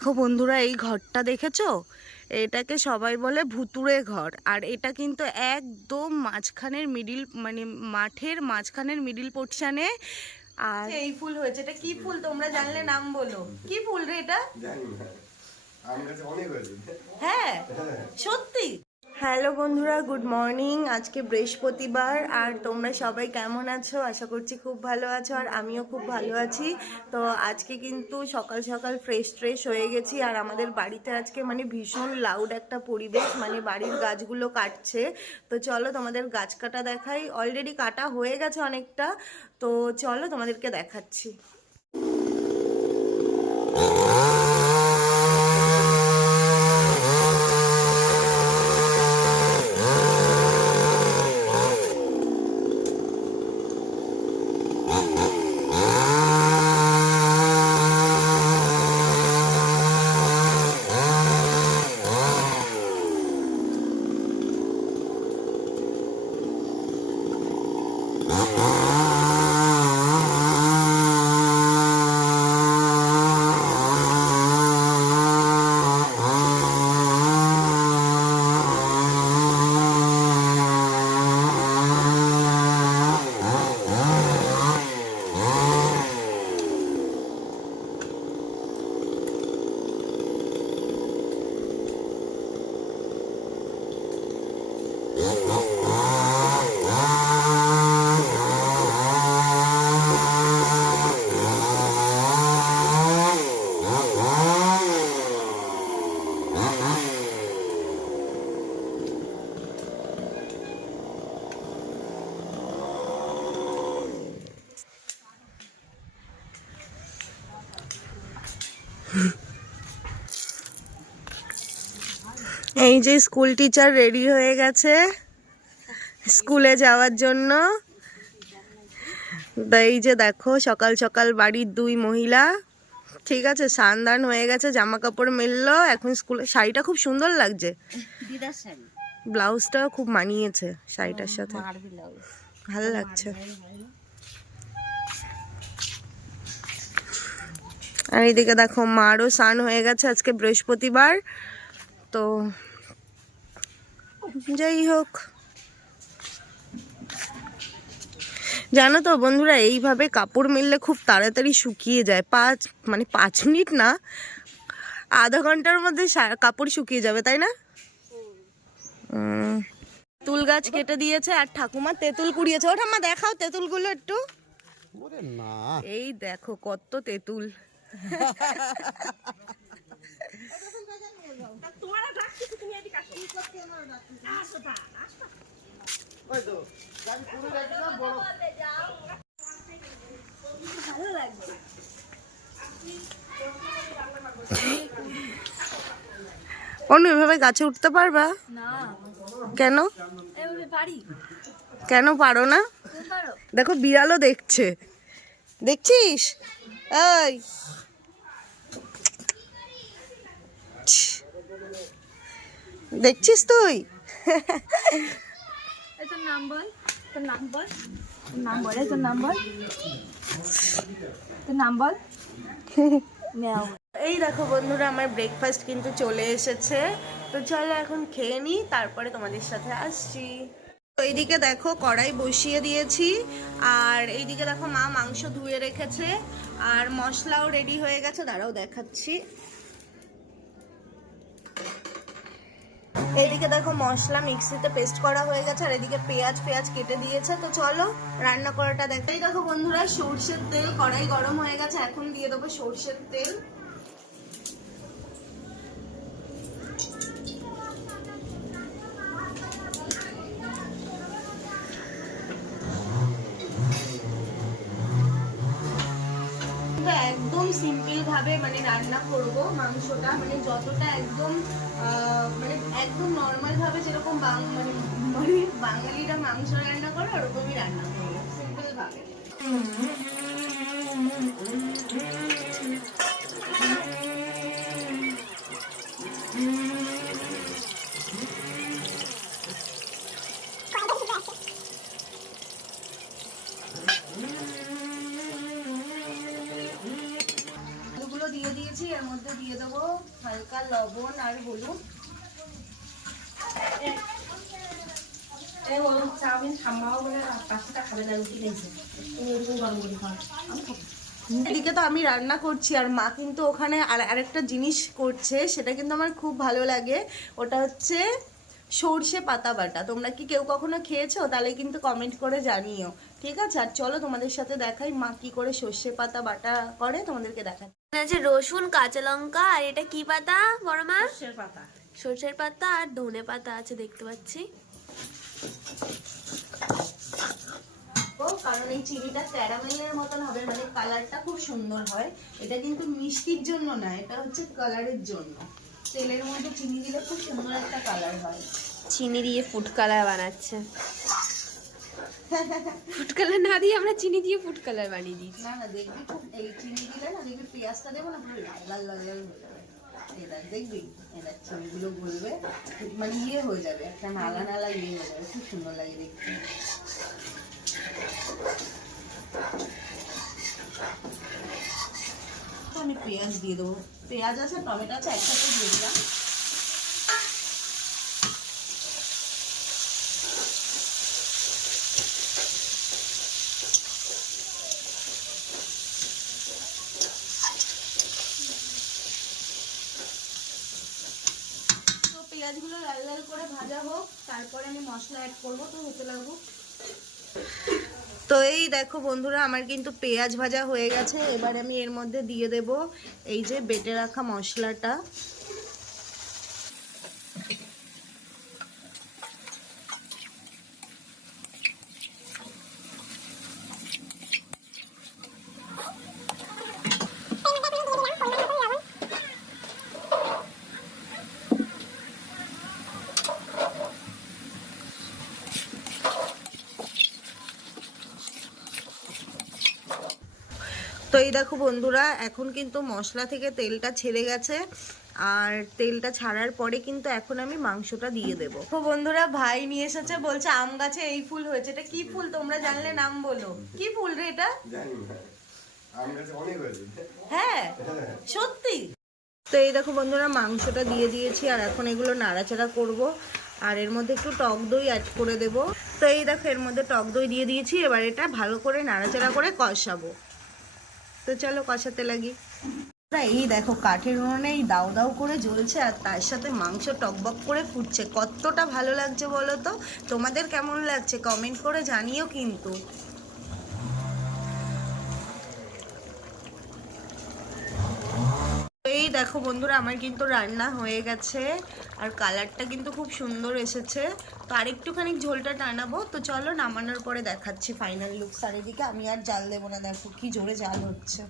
দেখো বন্ধুরা এই ঘরটা দেখেছ? এটাকে সবাই বলে ভুতুড়ে ঘর। আর এটা কিন্তু একদম মাঝখানের মিডিল মানে মাঠের মাঝখানের মিডিল পোর্শানে আর এই ফুল হয়েছে। এটা কি ফুল? তোমরা জানলে নাম বলো। কি ফুল রে এটা? জানি না। আমার কাছে অনেক হয়েছে। হ্যাঁ সত্যি। হ্যালো বন্ধুরা, গুড মর্নিং। আজকে বৃহস্পতিবার, আর তোমরা সবাই কেমন আছো? আশা করছি খুব ভালো আছো, আর আমিও খুব ভালো আছি। তো আজকে কিন্তু সকাল সকাল ফ্রেশ ট্রেশ হয়ে গেছি, আর আমাদের বাড়িতে আজকে মানে ভীষণ লাউড একটা পরিবেশ মানে বাড়ির গাছগুলো কাটছে। তো চলো তোমাদের গাছ কাটা দেখাই। অলরেডি কাটা হয়ে গেছে অনেকটা। তো চলো তোমাদেরকে দেখাচ্ছি। এই যে স্কুল টিচার রেডি হয়ে গেছে স্কুলে যাওয়ার জন্য। এই যে দেখো সকাল সকাল বাড়ির দুই মহিলা। ঠিক আছে সান্দান হয়ে গেছে জামা কাপড় মিললো এখন স্কুলে শাড়িটা খুব সুন্দর লাগছে। ব্লাউজটাও খুব মানিয়েছে শাড়িটার সাথে। ভালো লাগছে। আর এইদিকে দেখো মারও স্নান হয়ে গেছে আজকে বৃহস্পতিবার। তো যাই হোক। জানো তো বন্ধুরা এইভাবে কাপড় মিললে খুব তাড়াতাড়ি শুকিয়ে যায়। পাঁচ মানে পাঁচ মিনিট না আধা ঘণ্টার মধ্যে কাপড় শুকিয়ে যাবে তাই না? তেঁতুল গাছ কেটে দিয়েছে আর ঠাকুমা তেঁতুল কুড়িয়েছে। ও ঠাম্মা দেখাও তেঁতুলগুলো একটু। এই দেখো কত তেঁতুল। অনু এভাবে গাছে উঠতে পারবা? কেন? কেন পারো না? দেখো বিড়ালও দেখছে। দেখছিস? এই দেখছিস তুই এই তোর নাম বল তোর নাম বল তোর নাম বল এই তোর নাম বল তোর নাম বল ম্যাও এই দেখো বন্ধুরা আমার ব্রেকফাস্ট কিন্তু চলে এসেছে। তো চলো এখন খেয়ে নিই তারপরে তোমাদের সাথে আসছি। তো এইদিকে দেখো কড়াই বসিয়ে দিয়েছি। আর এইদিকে দেখো মা মাংস ধুয়ে রেখেছে। আর মশলাও রেডি হয়ে গেছে দাঁড়াও দেখাচ্ছি। এইদিকে দেখো মশলা মিক্সিতে পেস্ট করা হয়ে গেছে, আর এদিকে পেঁয়াজ পেঁয়াজ কেটে দিয়েছে। তো চলো, রান্না করাটা দেখো দেখো বন্ধুরা, সর্ষের তেল কড়াই গরম হয়ে গেছে, এখন দিয়ে দেবো সর্ষের তেল। একদম সিম্পল ভাবে মানে রান্না করব মাংসটা মানে যতটা একদম মানে একদম নর্মাল ভাবে যেরকম মানে মানে বাঙালিরা মাংস রান্না করে ওরকমই রান্না করব সিম্পল ভাবে আলুগুলো দিয়ে দিয়েছি এর মধ্যে দিয়ে দেবো হালকা লবণ আর হলুদ চাউমিন ঠাম্মাও মানে পাঁচটা খাবে না রুটি খাইছে এরকম গরম করে খাওয়া আমি খাব এদিকে তো আমি রান্না করছি আর মা কিন্তু ওখানে আর আরেকটা জিনিস করছে সেটা কিন্তু আমার খুব ভালো লাগে। ওটা হচ্ছে সর্ষে পাতা বাটা। তোমরা কি কেউ কখনো খেয়েছো? তাহলে কিন্তু কমেন্ট করে জানিও। ঠিক আছে? আর চলো তোমাদের সাথে দেখাই মা কি করে সর্ষে পাতা বাটা করে তোমাদেরকে দেখাই। আছে রসুন কাঁচা লঙ্কা আর এটা কি পাতা বড় মা? সর্ষের পাতা। সর্ষের পাতা আর ধনে পাতা আছে দেখতে পাচ্ছি। ও, কারণ এই চিনিটা ক্যারামেলের মতন হবে মানে কালারটা খুব সুন্দর হয়। এটা কিন্তু মিষ্টির জন্য না এটা হচ্ছে কালারের জন্য। তেলের মধ্যে চিনি দিলে খুব সুন্দর একটা কালার হয়। চিনি দিয়ে ফুড কালার বানাচ্ছে। ফুড কালার না দিয়ে আমরা চিনি দিয়ে ফুড কালার বানিয়ে দিই না না দেখবি খুব এই চিনি দিলে না দেখবি পেঁয়াজটা দেবো না পুরো লাল লাল লাল লাল হয়ে যাবে। এবার দেখবি এবার চিনিগুলো গলবে মানে ইয়ে হয়ে যাবে একটা নালা নালা ইয়ে হয়ে যাবে খুব সুন্দর লাগে দেখতে তো আমি পেঁয়াজ দিয়ে দেবো। পেঁয়াজ আছে, টমেটো আছে, একসাথে দিয়ে দিলাম। পেঁয়াজগুলো লাল লাল করে ভাজা হোক, তারপরে আমি মশলা অ্যাড করব, তো হতে লাগবো। তো এই দেখো বন্ধুরা, আমার কিন্তু পেঁয়াজ ভাজা হয়ে গেছে। এবার আমি এর মধ্যে দিয়ে দেব এই যে বেটে রাখা মশলাটা। এই দেখো বন্ধুরা এখন কিন্তু মশলা থেকে তেলটা ছেড়ে গেছে। আর তেলটা ছাড়ার পরে কিন্তু এখন আমি মাংসটা দিয়ে দেব। তো বন্ধুরা ভাই নিয়ে এসেছে বলছে আম গাছে এই ফুল হয়েছে। এটা কি ফুল? তোমরা জানলে নাম বলো। কি ফুল রে এটা? হ্যাঁ সত্যি। তো এই দেখো বন্ধুরা মাংসটা দিয়ে দিয়েছি আর এখন এগুলো নাড়াচাড়া করব। আর এর মধ্যে একটু টক দই অ্যাড করে দেব। তো এই দেখো এর মধ্যে টক দই দিয়ে দিয়েছি। এবার এটা ভালো করে নাড়াচাড়া করে কষাবো। তো চলো কষাতে লাগি? এই দেখো কাঠের উনুনে এই দাও দাও করে জ্বলছে আর তার সাথে মাংস টকবক করে ফুটছে। কতটা ভালো লাগছে বলো তো? তোমাদের কেমন লাগছে? কমেন্ট করে জানিও কিন্তু এই দেখো বন্ধুরা, আমার কিন্তু রান্না হয়ে গেছে আর কালারটা কিন্তু খুব সুন্দর এসেছে। তো আরেকটুখানি ঝোলটা টানাবো। তো চলো নামানোর পরে দেখাচ্ছি ফাইনাল লুক চারিদিকে আমি আর জাল দেবো না, দেখো কি জোরে জাল হচ্ছে।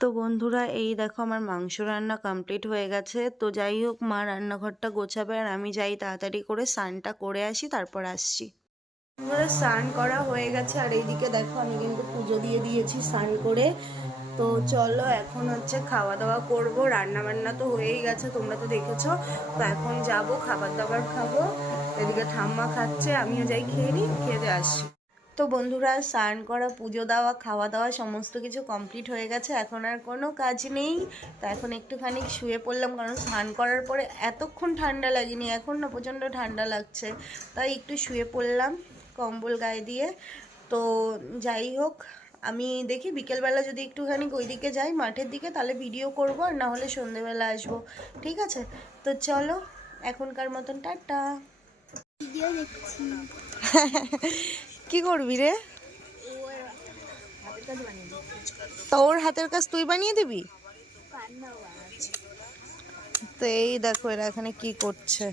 তো বন্ধুরা, এই দেখো আমার মাংস রান্না কমপ্লিট হয়ে গেছে। তো যাই হোক, মা রান্নাঘরটা গোছাবে আর আমি যাই তাড়াতাড়ি করে স্নানটা করে আসি, তারপর আসছি। স্নান করা হয়ে গেছে, আর এইদিকে দেখো আমি কিন্তু পুজো দিয়ে দিয়েছি স্নান করে। তো চলো, এখন হচ্ছে খাওয়া দাওয়া করব রান্না বান্না তো হয়েই গেছে, তোমরা তো দেখেছ। তো এখন যাব খাবার দাবার খাব, এদিকে ঠাম্মা খাচ্ছে, আমিও যাই খেয়ে নিই খেতে আসি। তো বন্ধুরা, স্নান করা, পুজো দেওয়া খাওয়া দাওয়া সমস্ত কিছু কমপ্লিট হয়ে গেছে, এখন আর কোনো কাজ নেই। তো এখন একটুখানি শুয়ে পড়লাম, কারণ স্নান করার পরে এতক্ষণ ঠান্ডা লাগেনি, এখন না প্রচণ্ড ঠান্ডা লাগছে, তাই একটু শুয়ে পড়লাম। কম্বল গায়ে দিয়ে। তো যাই হোক আমি দেখি বিকেলবেলা যদি একটুখানি ওই দিকে যাই মাঠের দিকে তাহলে ভিডিও করব আর না হলে সন্ধেবেলা আসব। ঠিক আছে? তো চলো এখনকার মতন টাটা। কি করবি রে? তো ওর হাতের কাজ তুই বানিয়ে দিবি? তো এই দেখো এরা এখানে কি করছে।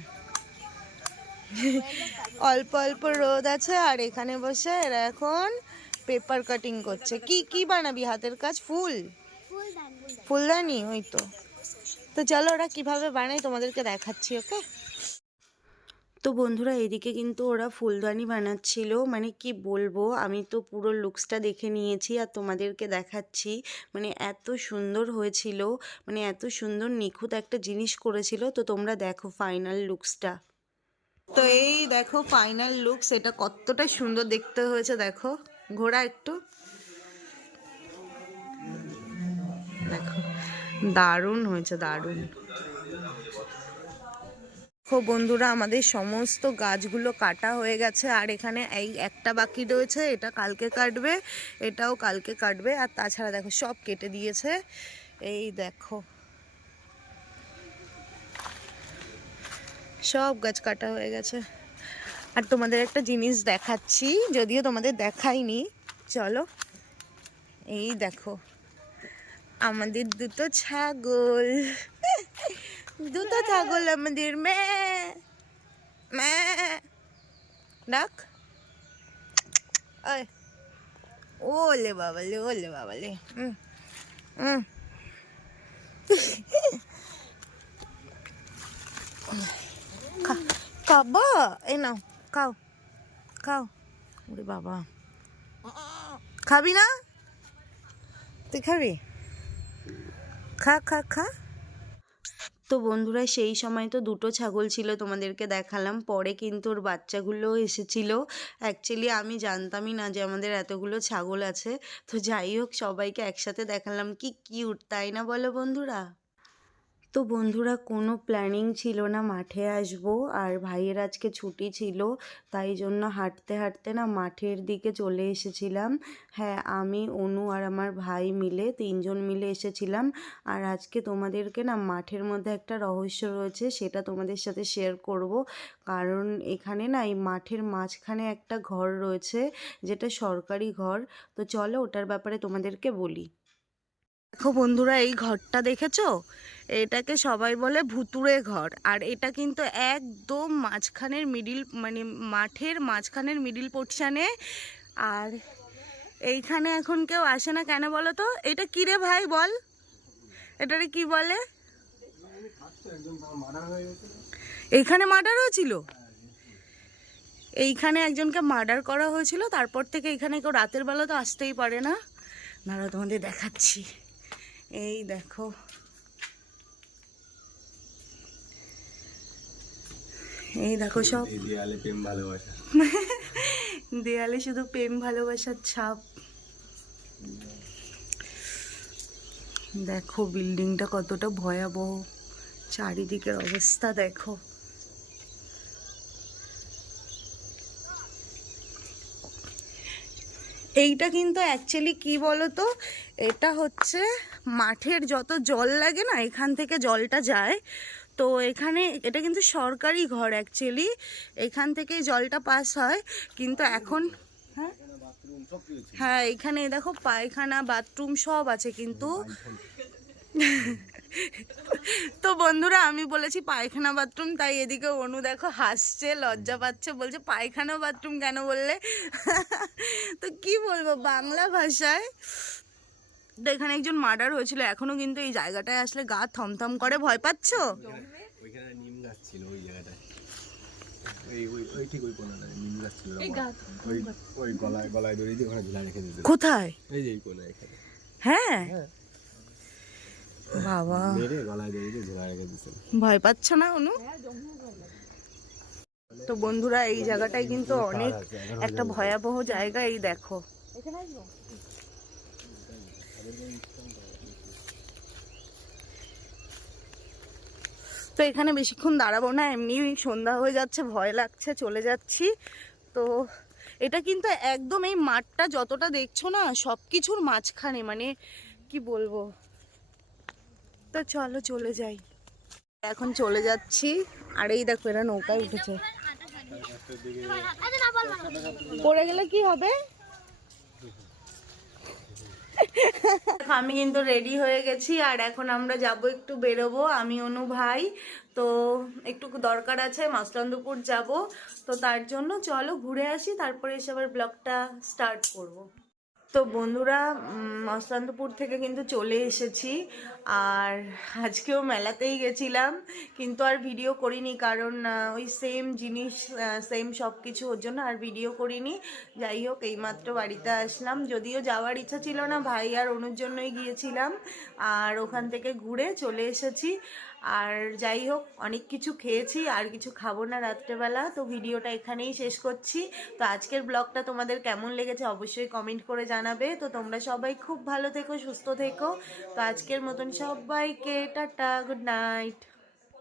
অল্প অল্প রোদ আছে আর এখানে বসে এরা এখন পেপার কাটিং করছে। কি কি বানাবি হাতের কাজ? ফুল? ফুলদানি, ওই তো। তো চলো ওরা কীভাবে বানায় তোমাদেরকে দেখাচ্ছি, ওকে? তো বন্ধুরা, এদিকে কিন্তু ওরা ফুলদানি বানাচ্ছিল। মানে কি বলব, আমি তো পুরো লুকসটা দেখে নিয়েছি আর তোমাদেরকে দেখাচ্ছি। মানে এত সুন্দর হয়েছিল মানে এত সুন্দর নিখুঁত একটা জিনিস করেছিল। তো তোমরা দেখো ফাইনাল লুকসটা তো এই দেখো ফাইনাল লুক সেটা কতটা সুন্দর দেখতে হয়েছে, দেখো। ঘোড়া একটু। দেখো, দারুণ হয়েছে, দারুণ। দেখো বন্ধুরা, আমাদের সমস্ত গাছগুলো কাটা হয়ে গেছে, আর এখানে এই একটা বাকি রয়েছে, এটা কালকে কাটবে, এটাও কালকে কাটবে, আর তাছাড়া দেখো সব কেটে দিয়েছে। এই দেখো। সব গাছ কাটা হয়ে গেছে। আর তোমাদের একটা জিনিস দেখাচ্ছি, যদিও তোমাদের দেখাইনি। চলো, এই দেখো, আমাদের দুটো ছাগল। দুটো ছাগল আমাদের, মে মে, ডাক। ওলে বাবালে ওলে বাবালে। হুম হুম খাবা এই নাও খাও খাও ওরে বাবা খাবি না তুই খাবি খা খা খা তো বন্ধুরা, সেই সময় তো দুটো ছাগল ছিল তোমাদেরকে দেখালাম। পরে কিন্তু ওর বাচ্চাগুলো এসেছিল। অ্যাকচুয়ালি আমি জানতামই না যে আমাদের এতগুলো ছাগল আছে। তো যাই হোক, সবাইকে একসাথে দেখালাম। কি কিউট তাই না বলো বন্ধুরা? তো বন্ধুরা কোনো প্ল্যানিং ছিল না, মাঠে আসব আর ভাইয়ের আজকে ছুটি ছিল, তাই জন্য হাঁটতে হাঁটতে না মাঠের দিকে চলে এসেছিলাম। হ্যাঁ আমি, অনু আর আমার ভাই মিলে তিনজন মিলে এসেছিলাম। আর আজকে তোমাদেরকে না মাঠের মধ্যে একটা রহস্য রয়েছে, সেটা তোমাদের সাথে শেয়ার করব। কারণ এখানে না এই মাঠের মাঝখানে একটা ঘর রয়েছে, যেটা সরকারি ঘর। তো চলো ওটার ব্যাপারে তোমাদেরকে বলি। দেখো বন্ধুরা, এই ঘরটা দেখেছ? এটাকে সবাই বলে ভুতুড়ে ঘর। আর এটা কিন্তু একদম মাঝখানের মিডিল মানে মাঠের মাঝখানের মিডিল পোর্শনে আর এইখানে এখন কেউ আসে না কেন বলো তো? এটা কি রে ভাই বল? এটারে কি বলে? এইখানে মার্ডার হয়েছিল? এইখানে একজনকে মার্ডার করা হয়েছিল, তারপর থেকে এখানে কেউ রাতের বেলা তো আসতেই পারে না। দাঁড়াও তোমাদের দেখাচ্ছি। এই দেখো। এই দেখো সব। দেয়ালে প্রেম ভালোবাসা। দেয়ালে শুধু প্রেম ভালোবাসার ছাপ। দেখো বিল্ডিংটা কতটা ভয়াবহ। চারিদিকের অবস্থা দেখো। এইটা কিন্তু অ্যাকচুয়ালি কি বলতো? এটা হচ্ছে মাঠের যত জল লাগে না এখান থেকে জলটা যায়। তো এখানে এটা কিন্তু সরকারি ঘর অ্যাকচুয়ালি এখান থেকেই জলটা পাস হয়, কিন্তু এখন হ্যাঁ? হ্যাঁ এখানে দেখো পায়খানা বাথরুম সব আছে কিন্তু। তো বন্ধুরা, আমি বলেছি পায়খানা বাথরুম তাই এদিকে অনু দেখো হাসছে, লজ্জা পাচ্ছে, বলছে পায়খানা বাথরুম কেন বললে? তো কি বলব, বাংলা ভাষায়? এখানে একজন মার্ডার হয়েছিল এখনও কিন্তু এই জায়গাটায় আসলে গা থমথম করে ভয় পাচ্ছো? ওইখানে নিম গাছ ছিল ওই জায়গাটায়। ওই ওই ওই ঠিক ওই কোনাটায় নিম গাছ ছিল ওই ওই গলায় গলায় দড়ি দিয়ে ওখানে ঝুলা রেখে দিয়েছিল। কোথায়? এই যে এই কোনায় এখানে। হ্যাঁ? বাবা। দিয়েছিল। ভয় পাচ্ছ না অনু? তো বন্ধুরা এই জায়গাটায় কিন্তু অনেক একটা ভয়াবহ জায়গা এই দেখো। তো এখানে বেশিক্ষণ দাঁড়াবো না, এমনি সন্ধ্যা হয়ে যাচ্ছে, ভয় লাগছে, চলে যাচ্ছি। তো এটা কিন্তু একদম এই মাঠটা যতটা দেখছ না সব কিছুর মাঝখানে মানে কি বলব? তো চলো চলে যাই। এখন চলে যাচ্ছি, আর এই দেখো এরা নৌকায় উঠেছে। পড়ে গেলে কি হবে? আমি কিন্তু রেডি হয়ে গেছি, আর এখন আমরা যাব, একটু বেরোবো, আমি, অনু, ভাই। তো একটু দরকার আছে, মাসলান্দপুর যাব। তো তার জন্য চলো ঘুরে আসি, তারপরে এসে আবার ব্লগটা স্টার্ট করব। তো বন্ধুরা উম, থেকে কিন্তু চলে এসেছি। আর আজকেও মেলাতেই গেছিলাম কিন্তু আর ভিডিও করিনি কারণ ওই সেম জিনিস সেম সব কিছু ওর জন্য আর ভিডিও করিনি। যাই হোক এইমাত্র বাড়িতে আসলাম। যদিও যাওয়ার ইচ্ছা ছিল না ভাই আর অনুর জন্যই গিয়েছিলাম। আর ওখান থেকে ঘুরে চলে এসেছি। আর যাই হোক, অনেক কিছু খেয়েছি, আর কিছু খাব না রাত্রেবেলা, তো ভিডিওটা এখানেই শেষ করছি। তো আজকের ব্লগটা তোমাদের কেমন লেগেছে অবশ্যই কমেন্ট করে জানাবে। তো তোমরা সবাই খুব ভালো থেকো, সুস্থ থেকো। তো আজকের মতন সবাইকে টাটা গুড নাইট